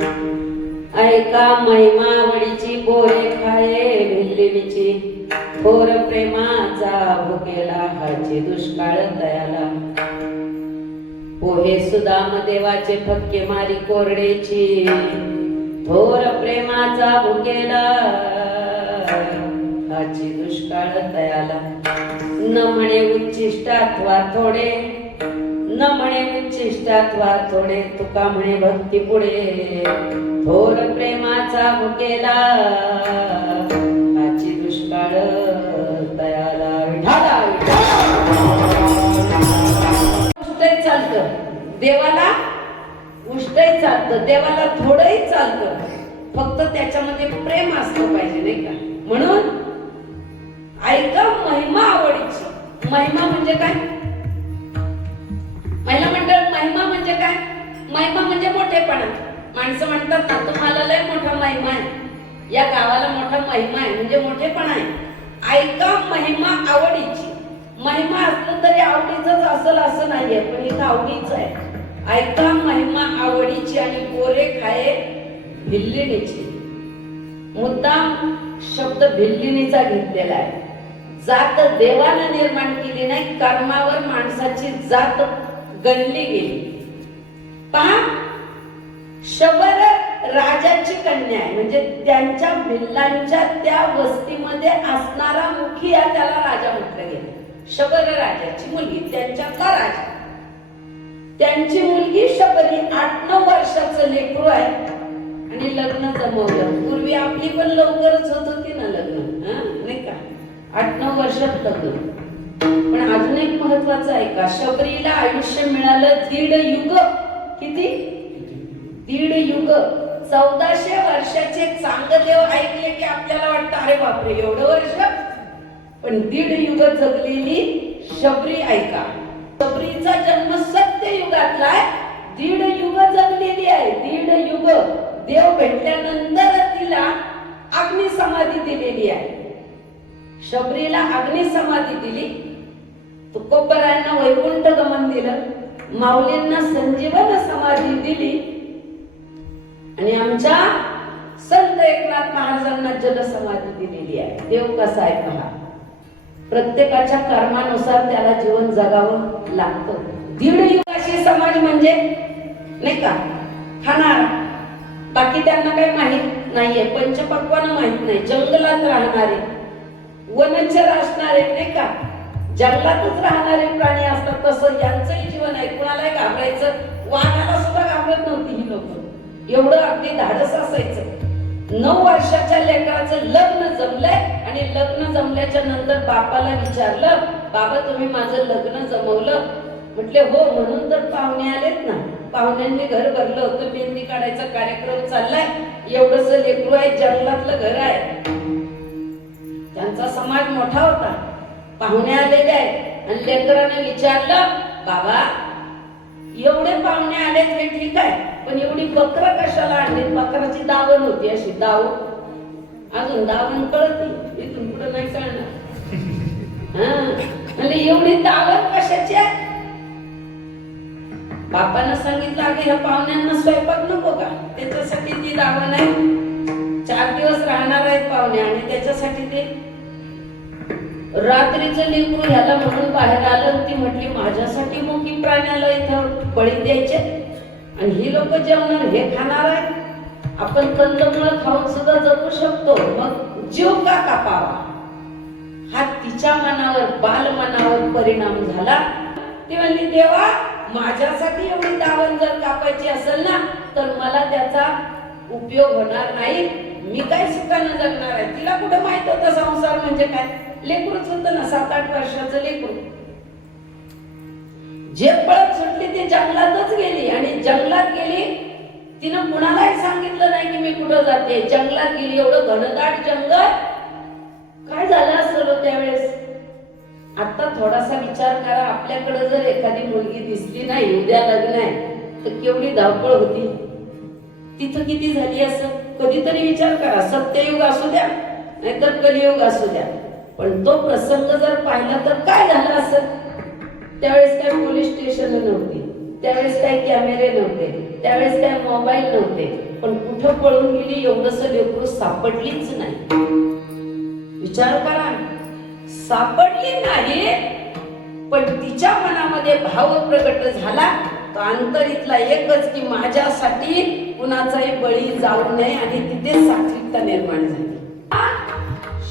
ऐका महिमावडीची बोरे खाये भिल्लीची थोर प्रेमाचा भुकेला हाची दुष्काळ तयाला पोहे सुदाम देवाचे फक्के मारी कोरडेची थोर प्रेमाचा भुकेला हाची दुष्काळ तयाला न म्हणे उच्चिष्टात्वा थोडे न म्हणे उच्चिष्टात्वा थोडे तुका म्हणे भक्ती पुढे थोर प्रेमाचा भुकेला हाची दुष्काळ तयाला विठाला उष्टही चालतं देवाला उष्टही चालतं देवाला थोडंही चालतं फक्त त्याच्यामध्ये प्रेम असलं पाहिजे नाही का म्हणून ऐका महिमा आवडीची महिमा म्हणजे काय महिला मंडळ महिमा म्हणजे काय महिमा म्हणजे मोठेपणा माणसं म्हणतात ना तुम्हाला लय मोठा महिमा आहे या गावाला मोठा महिमा आहे म्हणजे मोठेपणा आहे ऐका महिमा आवडीची महिमा असलं तरी आवडीचंच असेल असं नाहीये पण इथं आवडीचं आहे ऐका महिमा आवडीची आणि बोरे खाये भिल्लिणीची मुद्दाम शब्द भिल्लिणीचा घेतलेला आहे जात देवानं निर्माण केली नाही कर्मावर माणसाची जात गणली गेली पहा शबर राजाची कन्या आहे म्हणजे त्यांच्या भिल्लांच्या त्या वस्तीमध्ये असणारा मुखिया त्याला राजा म्हटलं गेलं शबर राजाची मुलगी त्यांच्या का राजा त्यांची मुलगी शबरी 8-9 वर्षाचं लेकरू आहे आणि लग्न जमवलं पूर्वी आपली पण लवकरच होत होती ना लग्न नाही का 8-9 वर्षात लग्न पण अजून एक महत्वाचं आहे का शबरीला आयुष्य मिळालं 1.5 युग किती 1.5 युग 1400 वर्षाचे चांगदेव ऐकले की आपल्याला वाटतं अरे बापरे एवढं वर्ष पण 1.5 युग जगलेली शबरी ऐका शबरीचा जन्म सत्य युगातला आहे 1.5 युग जगलेली आहे 1.5 युग देव भेटल्यानंतर तिला अग्नि समाधी दिलेली आहे शबरीला अग्नि समाधी दिली तुकोबरायांना वैकुंठ गमन दिलं माऊलींना संजीवन समाधी दिली आणि आमच्या संत एकनाथ महाराजांना जल समाधी दिलेली आहे देव कसा आहे पहा प्रत्येकाच्या कर्मानुसार त्याला जीवन जगावं लागतं 1.5 युगाशी समाज म्हणजे नाही का खाणार बाकी त्यांना काही माहित नाहीये पंचपक्वानं माहित नाही जंगलात राहणारे वनचर असणारे नाही का जंगलातच राहणारे प्राणी असतात तसं यांचंही जीवन आहे कुणालाही घाबरायचं वाघाला सुद्धा घाबरत नव्हती ही लोक एवढं अगदी धाडस असायचं 9 वर्षाच्या लेकराचं लग्न जमलंय आणि लग्न जमल्याच्या नंतर बापाला विचारलं बाबा तुम्ही माझं लग्न जमवलं म्हटले हो म्हणून तर पाहुणे आलेत ना पाहुण्यांनी घर भरलं होतं मेहंदी काढायचा कार्यक्रम चाललाय एवढंच लेकरू आहे जंगलातलं घर आहे त्यांचा समाज मोठा होता पाहुणे आलेले आहेत आणि लेकराने विचारलं बाबा एवढे पाहुणे आले ते ठीक आहे पण एवढी बकरं कशाला आणली बकराची दावण होती अशी दाव अजून दावण कळत नाही इथून पुढे नाही कळणार आणि एवढी दावण कशाची आहे बापानं सांगितलं अगं ह्या पाहुण्यांना स्वयंपाक नको का त्याच्यासाठी ती दावण आहे 4 दिवस राहणार आहेत पाहुणे आणि त्याच्यासाठी ते रात्रीचं लेकरू ह्याला म्हणून बाहेर आलं ती म्हटली माझ्यासाठी मुकी प्राण्याला इथं बळी द्यायचे आणि ही लोक जेवणार हे खाणार आहे आपण कंदमुळं खाऊन सुद्धा जगू शकतो मग जीव का कापावा हा तिच्या मनावर बाल मनावर परिणाम झाला ती म्हणली देवा माझ्यासाठी एवढी दावण जर कापायची असेल ना तर मला त्याचा उपयोग होणार नाही मी काय सुखानं जगणार आहे तिला कुठं माहित होतं संसार म्हणजे काय लेकरूच होतं ना 7-8 वर्षाचं लेकरू जे पळत सुटली ती जंगलातच गेली आणि जंगलात गेली तिनं कुणालाही सांगितलं नाही की मी कुठं जाते जंगलात गेली एवढं घनदाट जंगल काय झालं असेल त्यावेळेस आता थोडासा विचार करा आपल्याकडे जर एखादी मुलगी दिसली नाही उद्या लग्न आहे तर केवढी धावपळ होती तिथं किती झाली असं कधीतरी विचार करा सत्ययुग असू द्या नाहीतर कलियुग असू द्या पण तो प्रसंग जर पाहिला तर काय झालं असेल त्यावेळेस काय पोलीस स्टेशन नव्हती त्यावेळेस काय कॅमेरे नव्हते त्यावेळेस काय मोबाईल नव्हते पण कुठं पळून गेली एवढंस लेकरू सापडलीच नाही. विचार करा, सापडली नाही, पण तिच्या मनामध्ये भाव प्रगट झाला तो अंतरीतला एकच की माझ्यासाठी कुणाचाही बळी जाऊ नये, आणि तिथे सात्विकता निर्माण झाली.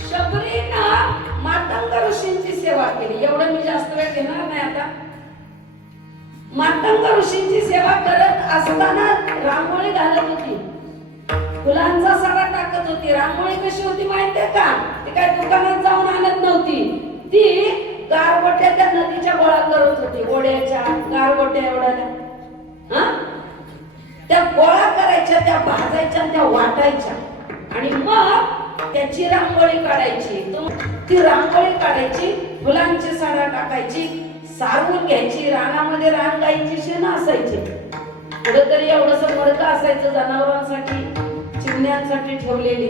शबरीनं मातंग ऋषींची सेवा केली. एवढं मी जास्त वेळ घेणार नाही आता. मातंग ऋषींची सेवा करत असताना रांगोळी घालत होती, फुलांचा सडा टाकत होती. रांगोळी कशी होती माहितीये का? ती काय दुकानात जाऊन आणत नव्हती, ती गारगोट्या त्या नदीच्या गोळा करत होती. ओढ्याच्या गारगोट्या एवढ्या त्या गोळा करायच्या, त्या भाजायच्या, त्या वाटायच्या, आणि मग त्याची रांगोळी काढायची. ती रांगोळी काढायची, फुलांची सडा टाकायची, सारून घ्यायची. रानामध्ये रान गायची शेण असायची, कुठेतरी एवढंसं मडकं असायचं जनावरांसाठी, चिमण्यांसाठी ठेवलेली.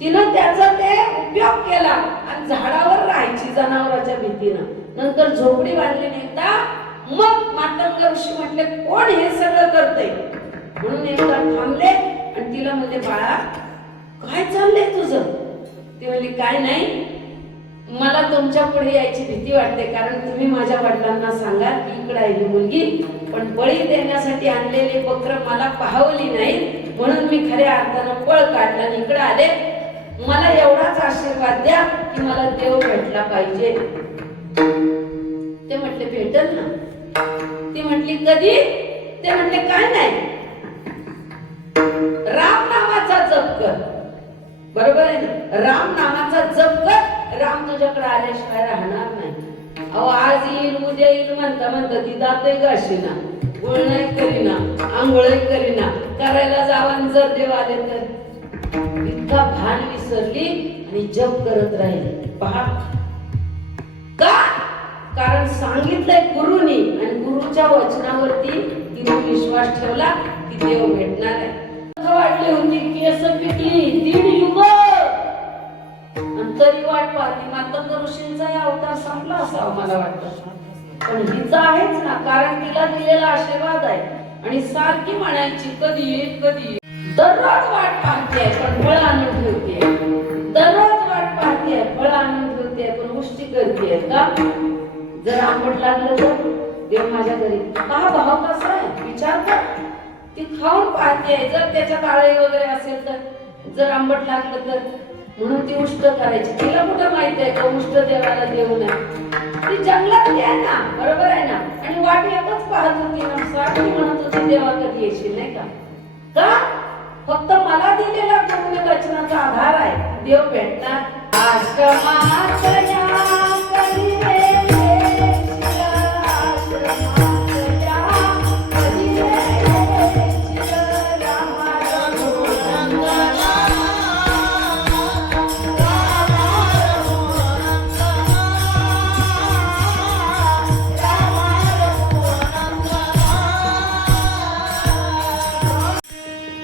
तिनं त्याचा ते उपयोग केला आणि झाडावर राहायची जनावरांच्या भीतीनं. नंतर झोपडी बांधली एकदा. मग मातंग ऋषी म्हटले कोण हे सगळं करतंय, म्हणून एकदा थांबले आणि तिला म्हणले बाळा काय चाललंय तुझं? ती म्हणली काय नाही, मला तुमच्या पुढे यायची भीती वाटते, कारण तुम्ही माझ्या वडिलांना सांगा की इकडे आहे ही मुलगी, पण बळी देण्यासाठी आणलेले बकर मला पाहवली नाही, म्हणून मी खऱ्या अर्थानं पळ काढला आणि इकडे आले. मला एवढाच आशीर्वाद द्या की मला देव भेटला पाहिजे. ते म्हटले भेटल ना. ती म्हटली कधी? ते म्हटले काय नाही, राम नामाचा जप कर. बरोबर आहे ना, राम नामाचा जप कर, राम तुझ्याकडे आल्याशिवाय राहणार नाही. अहो आज येईल उद्या येईल म्हणता म्हणता ती दातही घाशीना, गुळ नाही करीना, आंघोळही करीना, करायला जावं जर देव आले तर इतका भान विसरली आणि जप करत राहिली. पहा का? कारण सांगितलंय गुरुनी, आणि गुरुच्या वचनावरती तिने विश्वास ठेवला की देव भेटणार आहे. वाटली होती, केस पिकली, 1.5 युग तरी वाट पाहती. मातंग ऋषींचा अवतार संपला असावा मला वाटतं, पण हिचा आहेच ना, कारण तिला दिलेला आशीर्वाद आहे. आणि सारखी म्हणायची कधी येईल कधी येईल. दररोज वाट पाहते पण फळ आणून ठेवते, दररोज वाट पाहते फळ आणून ठेवते, पण गोष्टी करते का? जर आंबट लागलं तर देव माझ्या घरी. हा भाव कसा आहे विचार कर. ती खाऊन पाहते, जर त्याच्यात आळी वगैरे असेल तर, जर आंबट लागलं तर, म्हणून ती उष्ट करायची. तिला कुठं माहित आहे का उष्ट देवाला देऊ नये? ती जंगलात आहे ना, बरोबर आहे ना, आणि वाट एकच पाहत होती ना, सारखी म्हणत होती देवा कधी येशील, नाही का? का? फक्त मला दिलेला गुरुने रचनाचा आधार आहे, देव भेटणार आश्रमात या कधी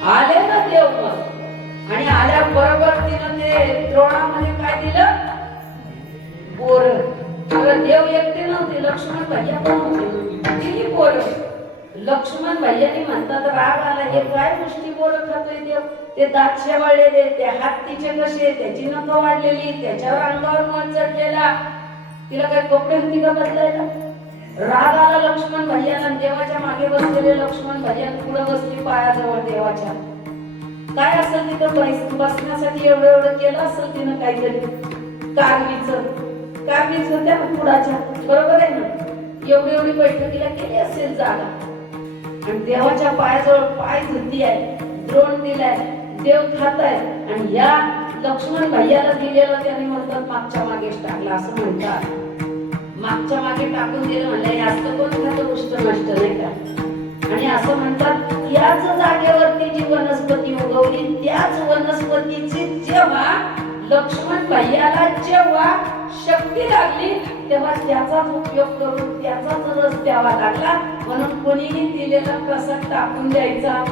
आले ना देव. मग आणि आल्या बरोबर तिनं ते द्रोणामध्ये काय दिलं? बोर. अगं देव एकटे नव्हते, लक्ष्मण भैया पण होते, दिली बोर. लक्ष्मण भैयानी म्हणतात राग आला, हे काय गोष्टी बोर खातोय देव? ते दात शेवाळलेले, ते हात तिचे कसे, त्याची नखं वाढलेली, त्याच्यावर अंगावर मळ चढलेला, तिला काय कपडे होती का बदलायला? राग आला लक्ष्मण भैयाला. देवाच्या मागे बसलेले लक्ष्मण भैया पुढे बसली पायाजवळ देवाच्या. काय असेल तिथं बसण्यासाठी एवढं एवढं केलं असेल तिनं काहीतरी, कारवीचं त्या पुढाच्या, बरोबर आहे ना, एवढी एवढी बैठकीला केली असेल जागा. आणि देवाच्या पायाजवळ पाय धुती आहे, द्रोण दिलाय, देव खात आहे, आणि या लक्ष्मण भैयाला दिलेलं त्याने म्हणतात मागच्या मागेच टाकला असं म्हणतात. मागच्या मागे टाकून दिलं म्हणलं असं कोण खातं गोष्ट नष्ट नाही का? आणि असं म्हणतात याच जागेवरती जी वनस्पती उगवली, त्याच वनस्पतीची जेव्हा लक्ष्मण भैयाला जेव्हा शक्ती लागली, तेव्हा त्याचाच उपयोग करून त्याचाच रस द्यावा लागला. म्हणून कोणीही दिलेला प्रसाद टाकून द्यायचा